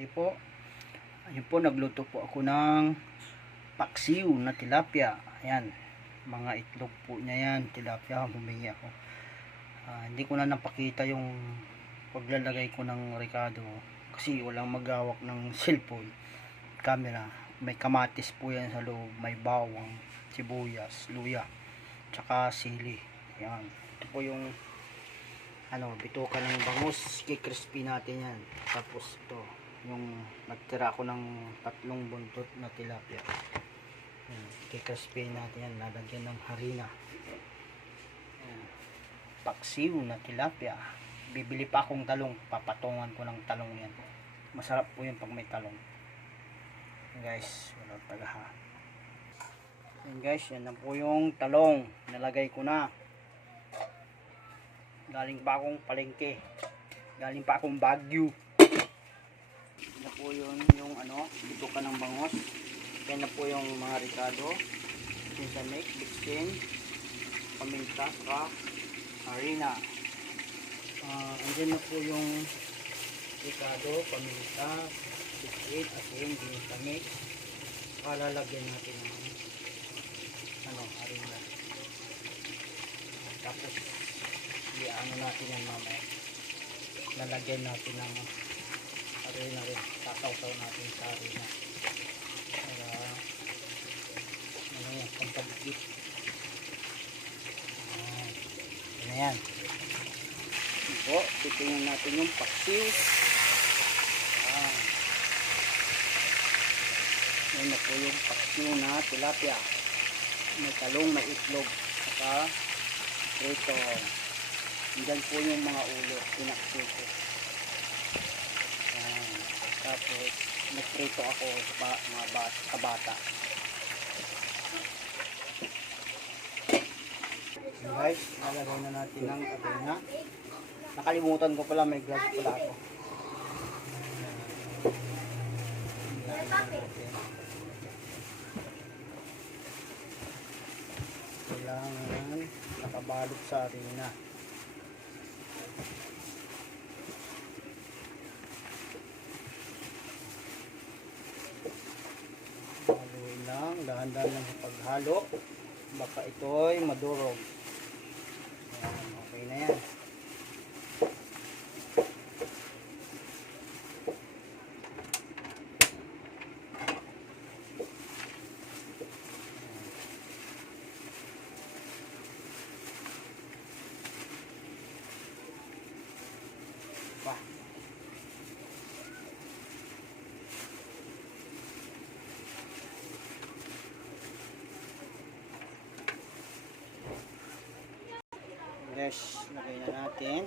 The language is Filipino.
tanghali po. Ayun po, nagluto po ako ng paksiw na tilapia. Ayan, mga itlog po niya yan, tilapia. Humingi ako. Hindi ko na napakita yung paglalagay ko ng rekado kasi walang magawak ng cellphone camera. May kamatis po yan sa loob, may bawang, sibuyas, luya, tsaka sili. Ayan, ito po yung bituka ng bangus. Kikrispy natin yan. Tapos ito yung nagtira ko ng 3 buntot na tilapia. Kikrispy natin yan, lalagyan ng harina. Paksiw na tilapia. Bibili pa akong talong, papatungan ko ng talong yan. Masarap po yan pag may talong. Guys, wala talaga. Yan guys, yan na po yung talong, nalagay ko na. Galing pa akong palengke, galing pa akong Baguio. Yan na po yun, yung bituka ng bangos. Yan na po yung mga ricado, sesame, bitsin, paminta, saka harina. Andyan na po yung ricado, paminta, bitsin, asin, sesame. Lalagyan natin ng harina. Tapos natin yan mamaya. Lalagyan natin ng harina rin. Sasaw-saw natin sa harina. Para pampagigit. Yan na yan. Ito, titingnan natin yung paksiw. Yan na po yung paksiw na tilapia. May talong, may itlog, saka prito. Diyan po yung mga ulo, pinaksil ko. Tapos nagprito ako sa mga kabata. Guys, nalagay na natin ng harina. Nakalimutan ko pala, may gloves pala ako. Kailangan nakabalot sa harina. Haluin lang, dahan-dahan lang sa paghalo. Baka ito'y madurog. Ayan, okay na yan. Yes, lagay na natin.